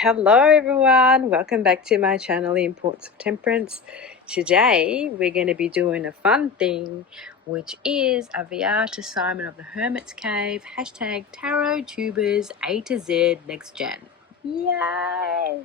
Hello everyone, welcome back to my channel, The Importance of Temperance. Today we're going to be doing a fun thing, which is a VR to Simon of the Hermit's Cave, hashtag Tarot Tubers A to Z Next Gen. Yay!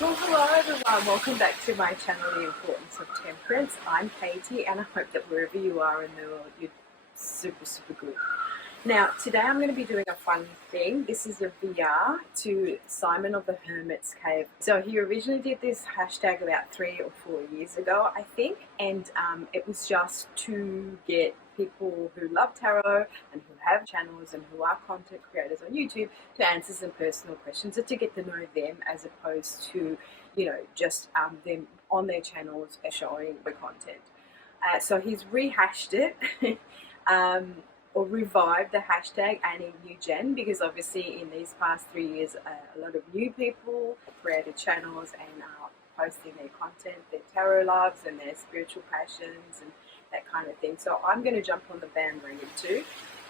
Well, hello everyone, welcome back to my channel, The Importance of Temperance. I'm Katie and I hope that wherever you are in the world, you're super good. Now, today I'm going to be doing a fun thing. This is a VR to Simon of the Hermit's Cave. So he originally did this hashtag about 3 or 4 years ago, I think, and it was just to get people who love tarot and who have channels and who are content creators on YouTube to answer some personal questions and to get to know them, as opposed to, you know, just them on their channels showing the content. So he's rehashed it. Or revived the hashtag Annie New Gen, because obviously in these past 3 years a lot of new people created channels and are posting their content, their tarot loves and their spiritual passions and that kind of thing. So I'm going to jump on the bandwagon too,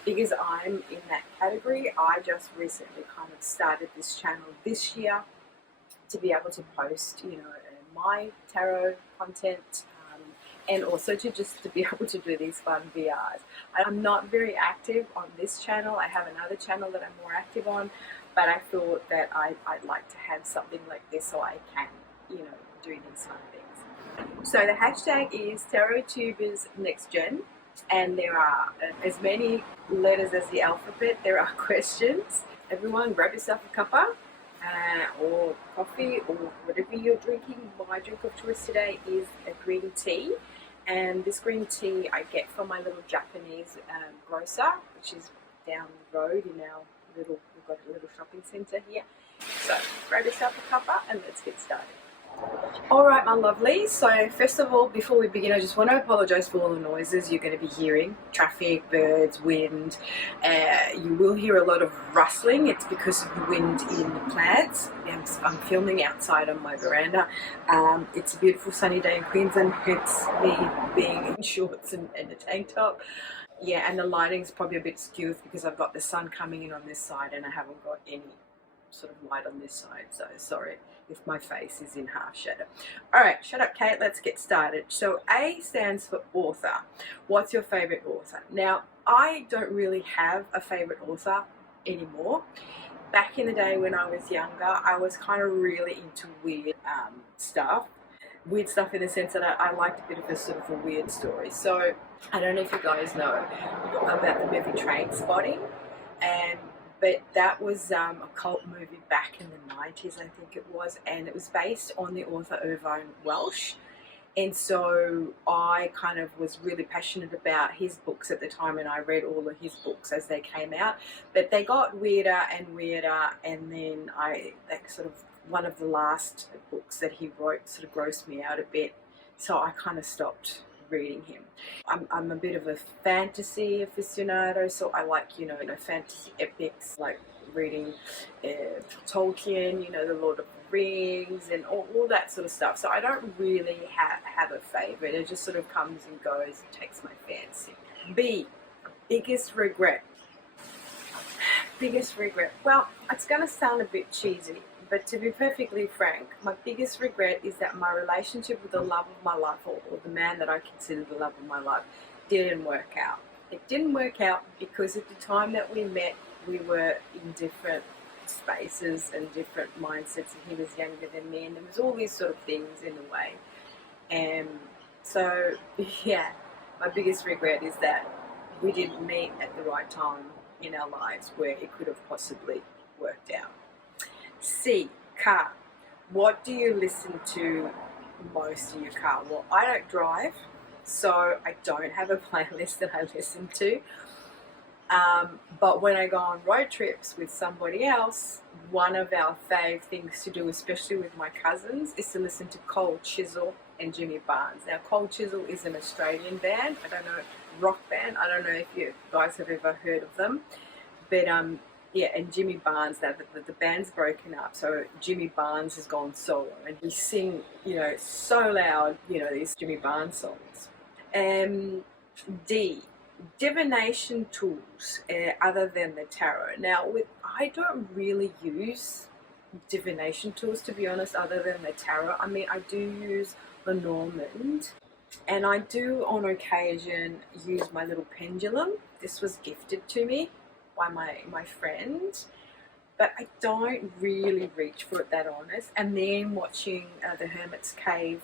because I'm in that category. I just recently kind of started this channel this year to be able to post, you know, my tarot content, and also to be able to do these fun VRs. I'm not very active on this channel. I have another channel that I'm more active on, but I thought that I'd like to have something like this so I can, you know, do these fun things. So the hashtag is TarotTubers Next Gen, and there are as many letters as the alphabet. There are questions. Everyone grab yourself a cuppa or coffee or whatever you're drinking. My drink of choice today is a green tea, and this green tea I get from my little Japanese grocer, which is down the road in our we've got a little shopping centre here. So grab yourself a cuppa and let's get started. Alright, my lovely, so first of all, before we begin, I just want to apologise for all the noises you're going to be hearing. Traffic, birds, wind. You will hear a lot of rustling. It's because of the wind in the plants. I'm filming outside on my veranda. It's a beautiful sunny day in Queensland, hence me being in shorts and a tank top. Yeah, and the lighting's probably a bit skewed because I've got the sun coming in on this side and I haven't got any sort of light on this side, so sorry if my face is in half shadow. Alright, shut up Kate, let's get started. So A stands for author. What's your favourite author? Now, I don't really have a favourite author anymore. Back in the day when I was younger, I was kind of really into weird stuff. Weird stuff in the sense that I liked a bit of a sort of a weird story. So I don't know if you guys know about the movie Trainspotting, but that was a cult movie back in the 90s, I think it was, and it was based on the author Irvine Welsh. And so I kind of was really passionate about his books at the time, and I read all of his books as they came out. But they got weirder and weirder, and then one of the last books that he wrote sort of grossed me out a bit, so I kind of stopped reading him. I'm a bit of a fantasy aficionado, so I like, you know, fantasy epics, like reading Tolkien, you know, the Lord of the Rings and all that sort of stuff. So I don't really have a favourite. It just sort of comes and goes and takes my fancy. B, biggest regret. Biggest regret. Well, it's going to sound a bit cheesy, but to be perfectly frank, my biggest regret is that my relationship with the love of my life, or the man that I consider the love of my life, didn't work out. It didn't work out because at the time that we met, we were in different spaces and different mindsets, and he was younger than me, and there was all these sort of things in the way. And so, yeah, my biggest regret is that we didn't meet at the right time in our lives where it could have possibly worked out. C, car. What do you listen to most in your car? Well, I don't drive, so I don't have a playlist that I listen to. But when I go on road trips with somebody else, one of our fave things to do, especially with my cousins, is to listen to Cold Chisel and Jimmy Barnes. Now, Cold Chisel is an Australian band. I don't know, rock band. I don't know if you guys have ever heard of them, but yeah, and Jimmy Barnes, that the band's broken up, so Jimmy Barnes has gone solo, and he sing, you know, so loud, you know, these Jimmy Barnes songs. D, divination tools other than the tarot. Now, I don't really use divination tools, to be honest, other than the tarot. I mean, I do use Lenormand, and I do on occasion use my little pendulum. This was gifted to me by my friend, but I don't really reach for it, that honest. And then watching The Hermit's Cave,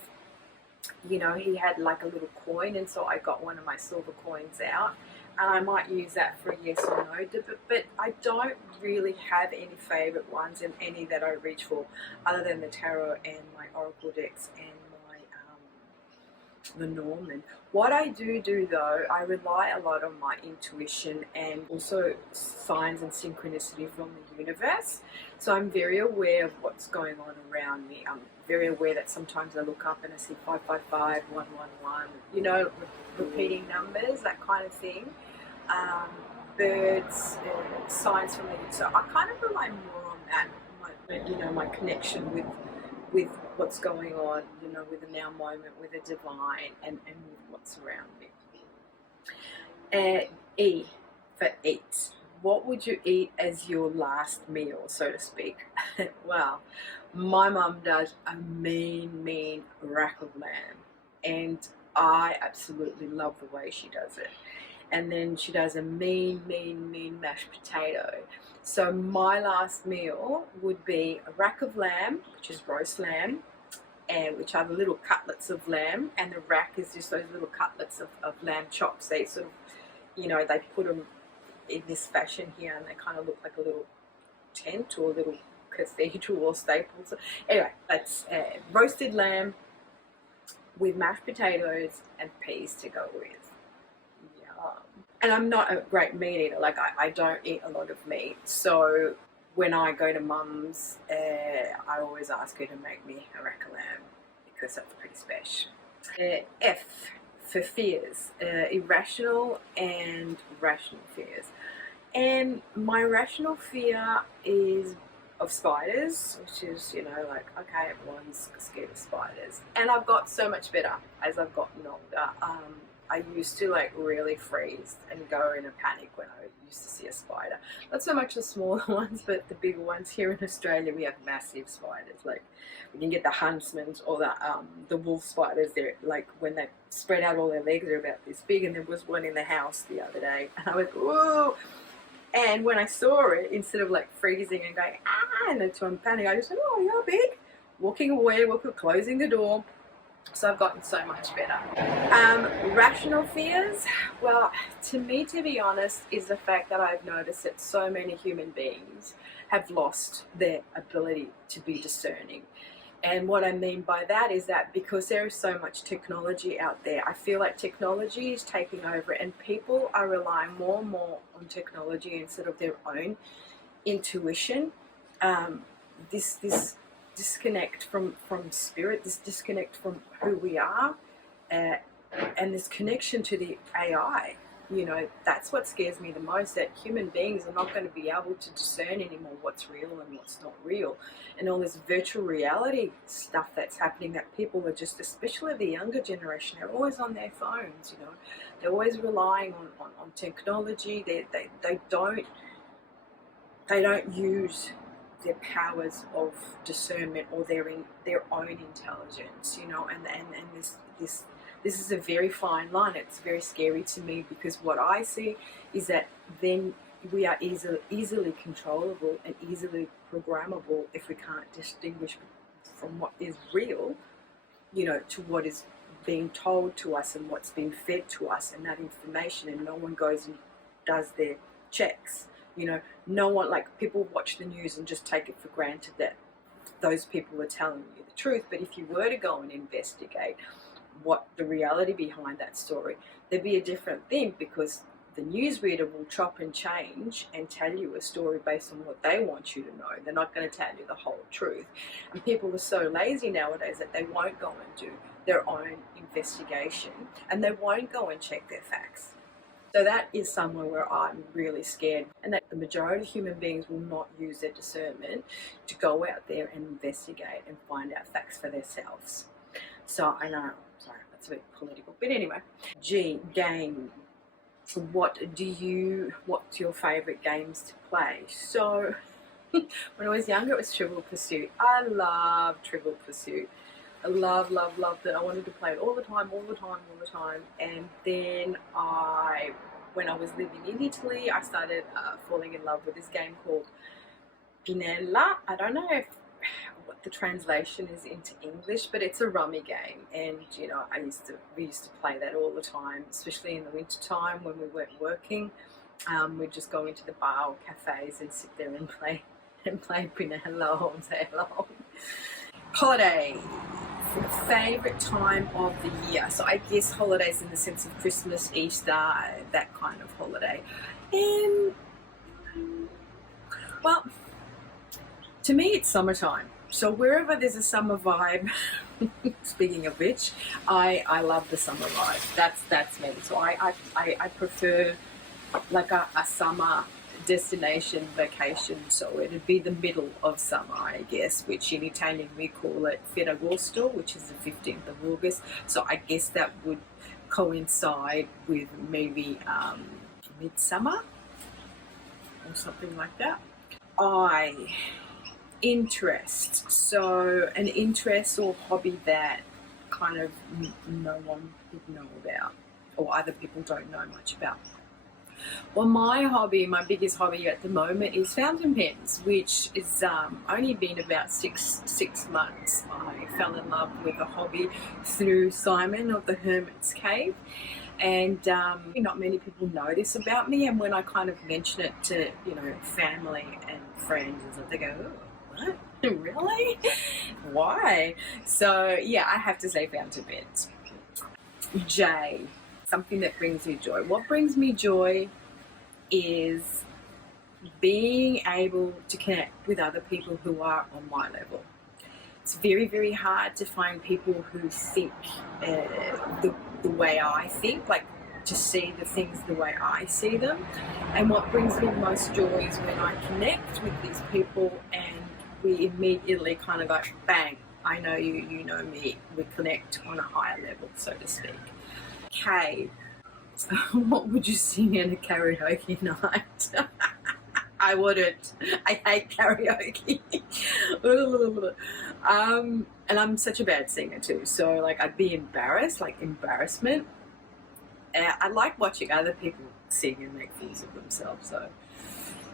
you know, he had like a little coin, and so I got one of my silver coins out, and I might use that for a yes or no, but I don't really have any favorite ones and any that I reach for other than the tarot and my oracle decks and the Norman. What I do though, I rely a lot on my intuition and also signs and synchronicity from the universe. So I'm very aware of what's going on around me. I'm very aware that sometimes I look up and I see 555, 111, you know, repeating numbers, that kind of thing. Birds, signs from the, so I kind of rely more on that, you know, my connection with what's going on, you know, with the now moment, with the divine, and with what's around me. E for eat. What would you eat as your last meal, so to speak? Well, my mum does a mean rack of lamb, and I absolutely love the way she does it. And then she does a mean mashed potato. So my last meal would be a rack of lamb, which is roast lamb, and which are the little cutlets of lamb, and the rack is just those little cutlets of lamb chops. They sort of, you know, they put them in this fashion here, and they kind of look like a little tent or a little cathedral or Staples. Anyway, that's roasted lamb with mashed potatoes and peas to go with. And I'm not a great meat eater, like I don't eat a lot of meat, so when I go to mum's, I always ask her to make me a rack of lamb, because that's pretty special. F for fears, irrational and rational fears. And my rational fear is of spiders, which is, you know, like, okay, everyone's scared of spiders. And I've got so much better as I've gotten older. I used to like really freeze and go in a panic when I used to see a spider. Not so much the smaller ones, but the bigger ones. Here in Australia, we have massive spiders. Like, we can get the huntsmen or the wolf spiders. They're like, when they spread out all their legs, they're about this big. And there was one in the house the other day, and I went, whoa! And when I saw it, instead of like freezing and going, and into a panic, I just went, oh, you're big. Walking away, closing the door. So I've gotten so much better. Rational fears, well, to me, to be honest, is the fact that I've noticed that so many human beings have lost their ability to be discerning. And what I mean by that is that because there is so much technology out there, I feel like technology is taking over, and people are relying more and more on technology instead of their own intuition. This disconnect from spirit, this disconnect from who we are, and this connection to the AI. You know, that's what scares me the most, that human beings are not going to be able to discern anymore what's real and what's not real. And all this virtual reality stuff that's happening, that people are just, especially the younger generation, they're always on their phones, you know. They're always relying on technology. They don't use their powers of discernment or their own intelligence, you know, and this is a very fine line. It's very scary to me, because what I see is that then we are easily controllable and easily programmable if we can't distinguish from what is real, you know, to what is being told to us and what's being fed to us, and that information, and no one goes and does their checks. You know, no one, like, people watch the news and just take it for granted that those people are telling you the truth. But if you were to go and investigate what the reality behind that story, there'd be a different thing, because the newsreader will chop and change and tell you a story based on what they want you to know. They're not going to tell you the whole truth. And people are so lazy nowadays that they won't go and do their own investigation, and they won't go and check their facts. So that is somewhere where I'm really scared, and that the majority of human beings will not use their discernment to go out there and investigate and find out facts for themselves. So I know, sorry, that's a bit political, but anyway. Game. What's your favourite games to play? So when I was younger, it was Trivial Pursuit. I love Trivial Pursuit. I loved it. I wanted to play it all the time. And then when I was living in Italy, I started falling in love with this game called Pinella. I don't know what the translation is into English, but it's a rummy game. And you know, we used to play that all the time, especially in the winter time when we weren't working. We'd just go into the bar or cafes and sit there and play Pinella all day long. Holiday. Favourite time of the year. So I guess holidays in the sense of Christmas, Easter, that kind of holiday. Well, to me it's summertime. So wherever there's a summer vibe, speaking of which, I love the summer vibe. That's me. So I prefer like a summer destination vacation, so it'd be the middle of summer, I guess, which in Italian we call it Ferragosto, which is the 15th of August. So I guess that would coincide with maybe midsummer or something like that. So an interest or hobby that kind of no one would know about, or other people don't know much about. Well, my biggest hobby at the moment is fountain pens, which is only been about six months. I fell in love with the hobby through Simon of the Hermit's Cave, and not many people know this about me. And when I kind of mention it to family and friends, and stuff, they go, "Oh, what? Really? Why?" So yeah, I have to say fountain pens. J. Something that brings you joy. What brings me joy is being able to connect with other people who are on my level. It's very, very hard to find people who think the way I think, like to see the things the way I see them. And what brings me most joy is when I connect with these people and we immediately kind of go, bang, I know you, you know me. We connect on a higher level, so to speak. Okay, so what would you sing at a karaoke night? I wouldn't. I hate karaoke. And I'm such a bad singer too, so like I'd be embarrassed, like embarrassment. I like watching other people sing and make fools of themselves. So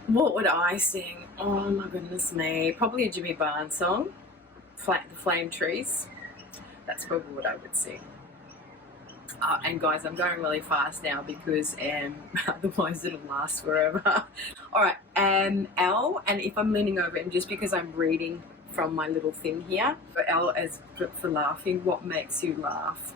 what would I sing? Oh my goodness me, probably a Jimmy Barnes song, The Flame Trees. That's probably what I would sing. And guys, I'm going really fast now because otherwise it'll last forever. Alright, L, and if I'm leaning over, and just because I'm reading from my little thing here, L as for laughing, what makes you laugh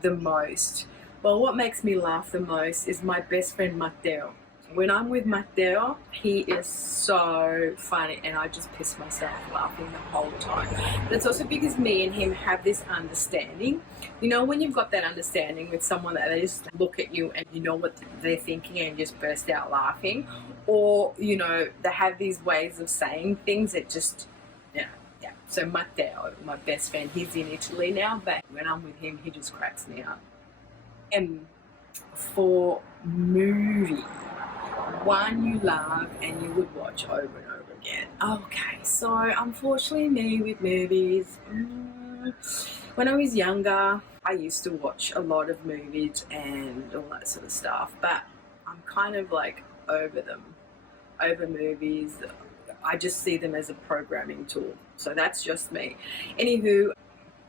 the most? Well, what makes me laugh the most is my best friend Matteo. When I'm with Matteo, he is so funny and I just piss myself laughing the whole time. But it's also because me and him have this understanding. You know, when you've got that understanding with someone that they just look at you and you know what they're thinking and just burst out laughing, or, you know, they have these ways of saying things that just, yeah. So Matteo, my best friend, he's in Italy now, but when I'm with him, he just cracks me up. And for movie, one you love and you would watch over and over again. Okay, so unfortunately me with movies, when I was younger, I used to watch a lot of movies and all that sort of stuff, but I'm kind of like over movies. I just see them as a programming tool. So that's just me. Anywho,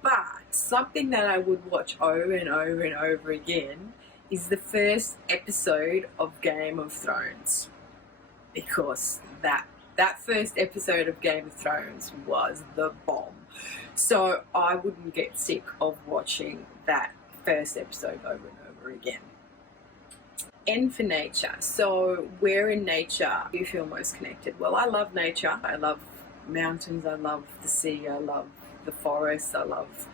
but something that I would watch over and over and over again is the first episode of Game of Thrones, because that first episode of Game of Thrones was the bomb. So I wouldn't get sick of watching that first episode over and over again. N for nature. So where in nature do you feel most connected? Well, I love nature. I love mountains. I love the sea. I love the forest. I love,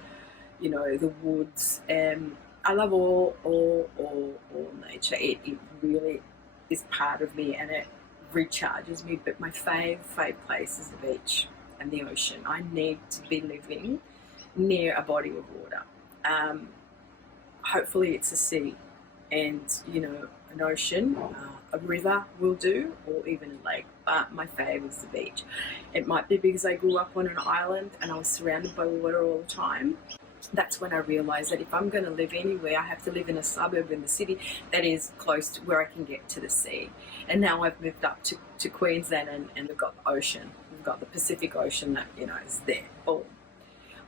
the woods. And I love all nature. It really is part of me, and it recharges me. But my fave place is the beach and the ocean. I need to be living near a body of water. Hopefully it's a sea, and an ocean, a river will do, or even a lake. But my fave is the beach. It might be because I grew up on an island and I was surrounded by water all the time. That's when I realised that if I'm going to live anywhere, I have to live in a suburb in the city that is close to where I can get to the sea. And now I've moved up to Queensland, and we've got the ocean. We've got the Pacific Ocean that, is there. Oh,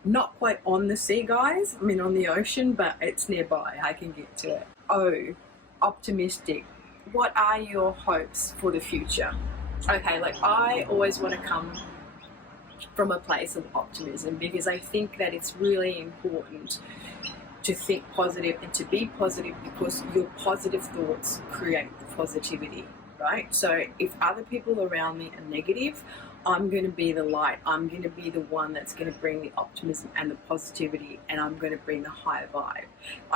not quite on the sea, guys. I mean, on the ocean, but it's nearby. I can get to it. Oh, optimistic. What are your hopes for the future? Okay, I always want to come from a place of optimism, because I think that it's really important to think positive and to be positive, because your positive thoughts create the positivity, right? So if other people around me are negative, I'm going to be the light. I'm going to be the one that's going to bring the optimism and the positivity, and I'm going to bring the high vibe.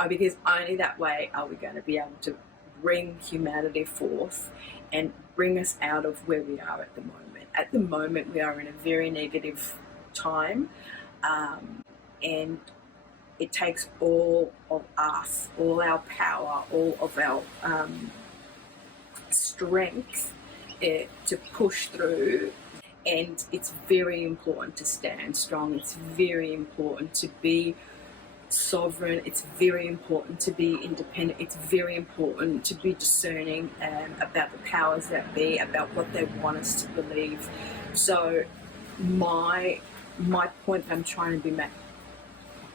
Because only that way are we going to be able to bring humanity forth and bring us out of where we are at the moment. At the moment, we are in a very negative time, and it takes all of us, all our power, all of our strength to push through. And it's very important to stand strong. It's very important to be sovereign. It's very important to be independent. It's very important to be discerning about the powers that be, about what they want us to believe. So my point I'm trying to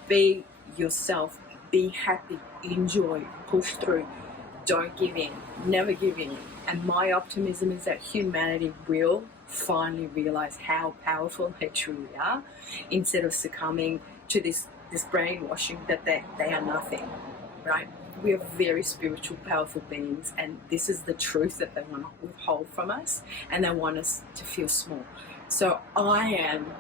be yourself, be happy, enjoy, push through, don't give in, never give in. And my optimism is that humanity will finally realize how powerful they truly are, instead of succumbing to this brainwashing that they are nothing, right? We are very spiritual, powerful beings, and this is the truth that they want to withhold from us, and they want us to feel small. So I am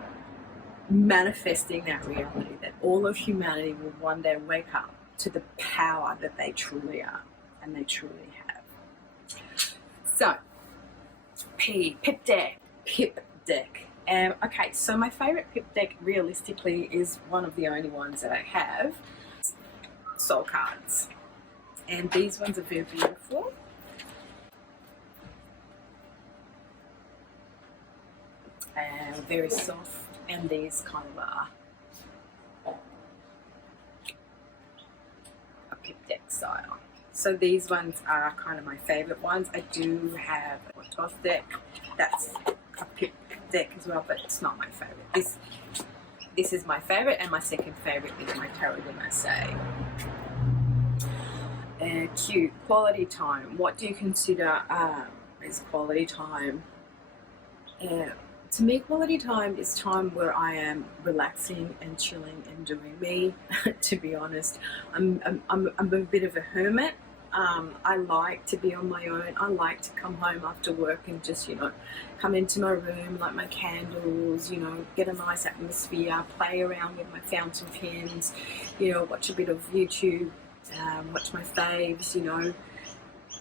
manifesting that reality, that all of humanity will one day wake up to the power that they truly are, and they truly have. So, pip deck. Okay, so my favourite pip deck realistically is one of the only ones that I have, soul cards. And these ones are very beautiful. And very soft, and these kind of are a pip deck style. So these ones are kind of my favourite ones. I do have a toss deck that's a pip deck as well, but it's not my favourite. This is my favourite, and my second favourite is my Tarot de Marseille. Cute. Quality time. What do you consider is quality time? To me, quality time is time where I am relaxing and chilling and doing me. To be honest, I'm a bit of a hermit. I like to be on my own. I like to come home after work and just, come into my room, light my candles, get a nice atmosphere, play around with my fountain pens, watch a bit of YouTube, watch my faves,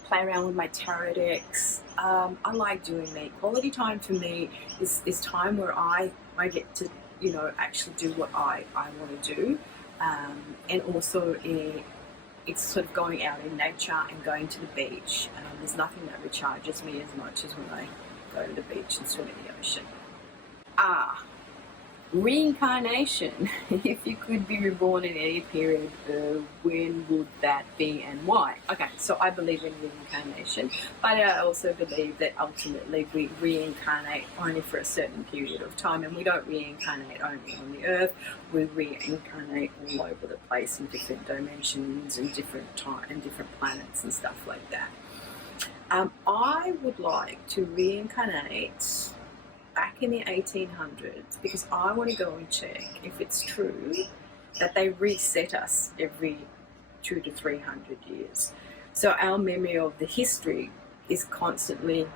play around with my tarot decks. I like doing me. Quality time for me is time where I get to, actually do what I want to do. And also it's sort of going out in nature and going to the beach. There's nothing that recharges me as much as when I go to the beach and swim in the ocean. Reincarnation. If you could be reborn in any period, when would that be and why? Okay, so I believe in reincarnation, but I also believe that ultimately we reincarnate only for a certain period of time, and we don't reincarnate only on the earth. We reincarnate all over the place in different dimensions and different time and different planets and stuff like that. I would like to reincarnate back in the 1800s, because I want to go and check if it's true that they reset us every 200 to 300 years. So our memory of the history is constantly,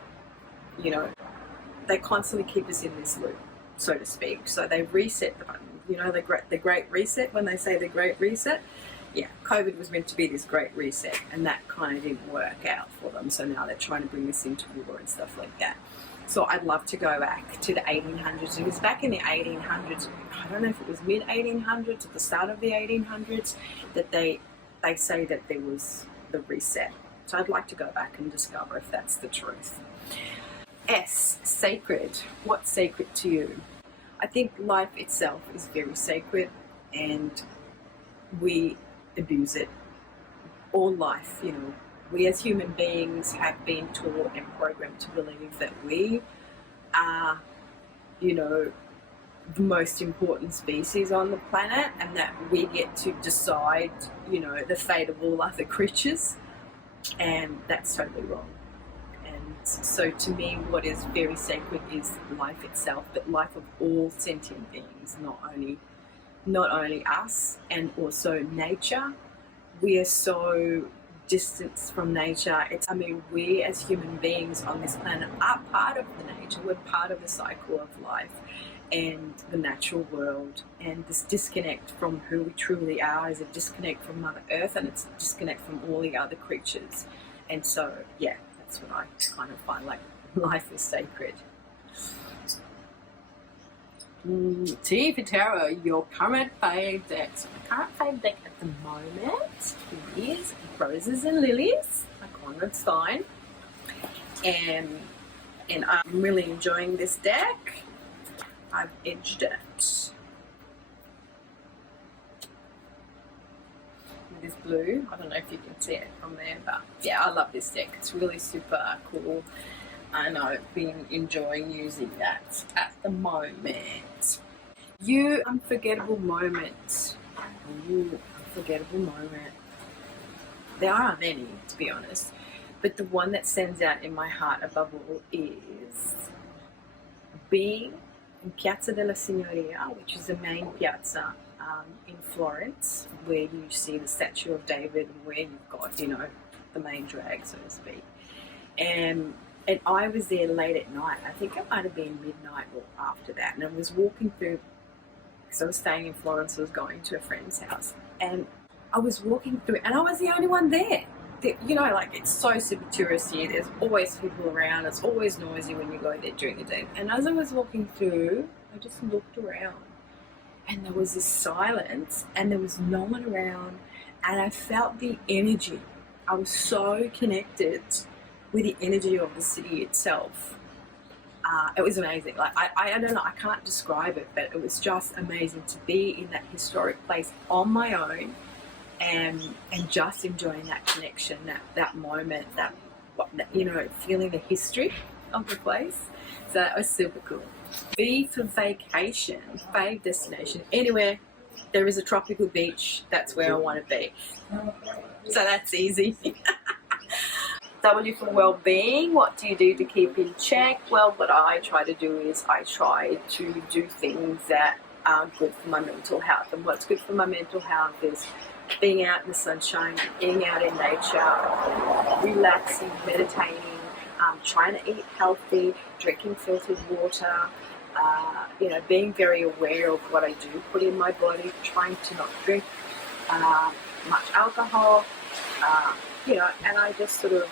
they constantly keep us in this loop, so to speak. So they reset the button, the great reset. When they say the great reset, yeah, COVID was meant to be this great reset, and that kind of didn't work out for them. So now they're trying to bring this into war and stuff like that. So I'd love to go back to the 1800s. It was back in the 1800s. I don't know if it was mid 1800s, at the start of the 1800s, that they say that there was the reset. So I'd like to go back and discover if that's the truth. S, sacred. What's sacred to you? I think life itself is very sacred, and we abuse it. All life, you know, we as human beings have been taught and programmed to believe that we are, you know, the most important species on the planet, and that we get to decide, you know, the fate of all other creatures, and that's totally wrong. And so to me, what is very sacred is life itself, but life of all sentient beings, not only us, and also nature. We are so distanced from nature. We as human beings on this planet are part of the nature. We're part of the cycle of life and the natural world. And this disconnect from who we truly are is a disconnect from Mother Earth, and it's a disconnect from all the other creatures. And so, yeah, that's what I kind of find, like, life is sacred. T for tarot, your current fave deck. So my current fave deck at the moment is Roses and Lilies by Conrad Stein, and I'm really enjoying this deck. I've edged it with this blue. I don't know if you can see it from there, but yeah, I love this deck. It's really super cool, and I've been enjoying using that at the moment. You unforgettable moment. Ooh, unforgettable moment. There aren't many, to be honest, but the one that stands out in my heart above all is being in Piazza della Signoria, which is the main piazza in Florence, where you see the statue of David and where you've got, you know, the main drag, so to speak. And I was there late at night. I think it might have been midnight or after that. And I was walking through, because I was staying in Florence, I was going to a friend's house. And I was walking through, and I was the only one there. You know, like, it's so super touristy. There's always people around. It's always noisy when you go there during the day. And as I was walking through, I just looked around. And there was this silence, and there was no one around. And I felt the energy. I was so connected with the energy of the city itself. It was amazing. Like, I don't know, I can't describe it, but it was just amazing to be in that historic place on my own, and just enjoying that connection, that moment, that, you know, feeling the history of the place. So that was super cool. V for vacation, fave destination, anywhere there is a tropical beach, that's where I want to be. So that's easy. W for well-being. What do you do to keep in check? Well, what I try to do is I try to do things that are good for my mental health. And what's good for my mental health is being out in the sunshine, being out in nature, relaxing, meditating, trying to eat healthy, drinking filtered water, you know, being very aware of what I do put in my body, trying to not drink much alcohol, you know, and I just sort of,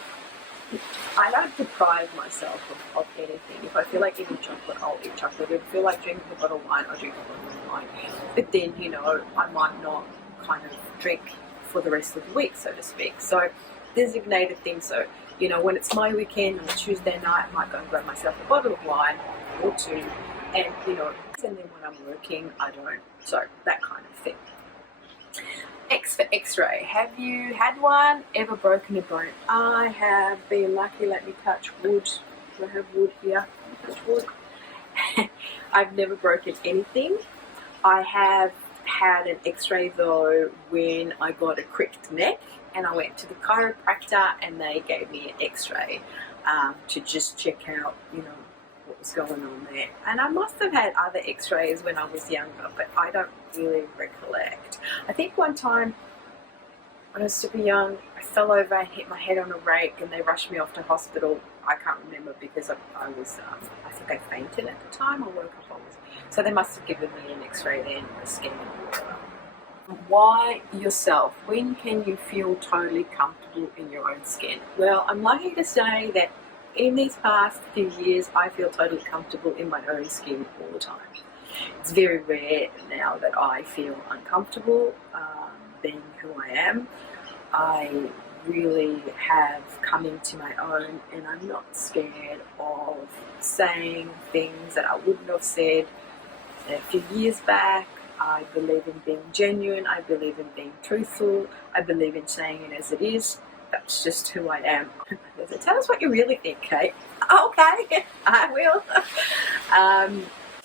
I don't deprive myself of anything. If I feel like eating chocolate, I'll eat chocolate. If I feel like drinking a bottle of wine, I'll drink a bottle of wine. But then, you know, I might not kind of drink for the rest of the week, so to speak. So designated things. So, you know, when it's my weekend on a Tuesday night, I might go and grab myself a bottle of wine or two. And, you know, and then when I'm working, I don't. So that kind of thing. X for X-ray. Have you had one? Ever broken a bone? I have been lucky. Let me touch wood. Do I have wood here? Touch wood. I've never broken anything. I have had an X-ray though when I got a cricked neck, and I went to the chiropractor and they gave me an X-ray to just check out, you know, what was going on there. And I must have had other X-rays when I was younger, but I don't really recollect. I think one time when I was super young, I fell over and hit my head on a rake and they rushed me off to hospital. I can't remember because I was, I think I fainted at the time. I woke up, so they must have given me an X-ray then, a scan or whatever. Why yourself? When can you feel totally comfortable in your own skin? Well, I'm lucky to say that in these past few years, I feel totally comfortable in my own skin all the time. It's very rare now that I feel uncomfortable being who I am. I really have come into my own, and I'm not scared of saying things that I wouldn't have said a few years back. I believe in being genuine. I believe in being truthful. I believe in saying it as it is. That's just who I am. So tell us what you really think, Kate. Okay, I will.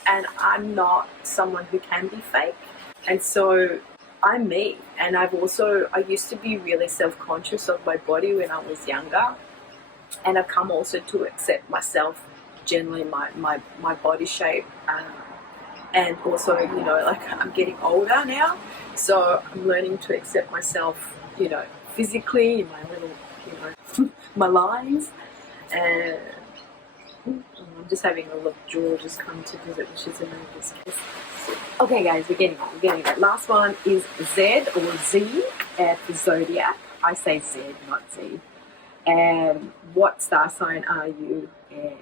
And I'm not someone who can be fake. And so I'm me. And I used to be really self-conscious of my body when I was younger. And I've come also to accept myself, generally my body shape. And also, like I'm getting older now. So I'm learning to accept myself, physically, in my little, my lines. And I'm just having a look. George has come to visit, which is a nervous case. Okay, guys, we're getting there. Last one is Z or Z for zodiac. I say Z, not Z. And what star sign are you? And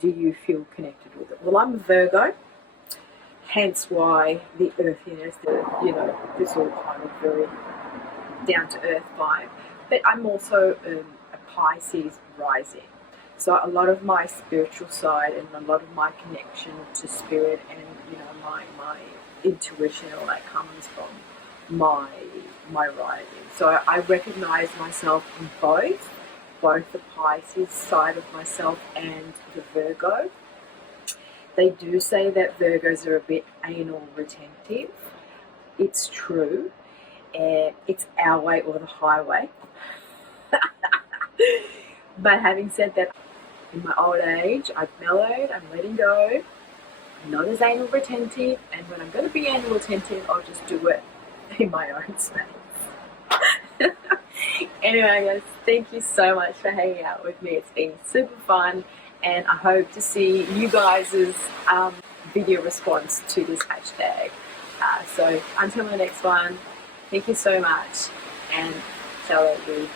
do you feel connected with it? Well, I'm a Virgo. Hence why the earthiness, this all kind of very down to earth vibe. But I'm also a Pisces rising. So a lot of my spiritual side and a lot of my connection to spirit and my intuition, all that comes from my rising. So I recognize myself in both the Pisces side of myself and the Virgo. They do say that Virgos are a bit anal retentive. It's true. It's our way or the highway. But having said that, in my old age, I've mellowed, I'm letting go. I'm not as anal retentive, and when I'm going to be anal retentive, I'll just do it in my own space. Anyway, guys, thank you so much for hanging out with me. It's been super fun, and I hope to see you guys' video response to this hashtag. So until the next one, thank you so much, and ciao, everybody.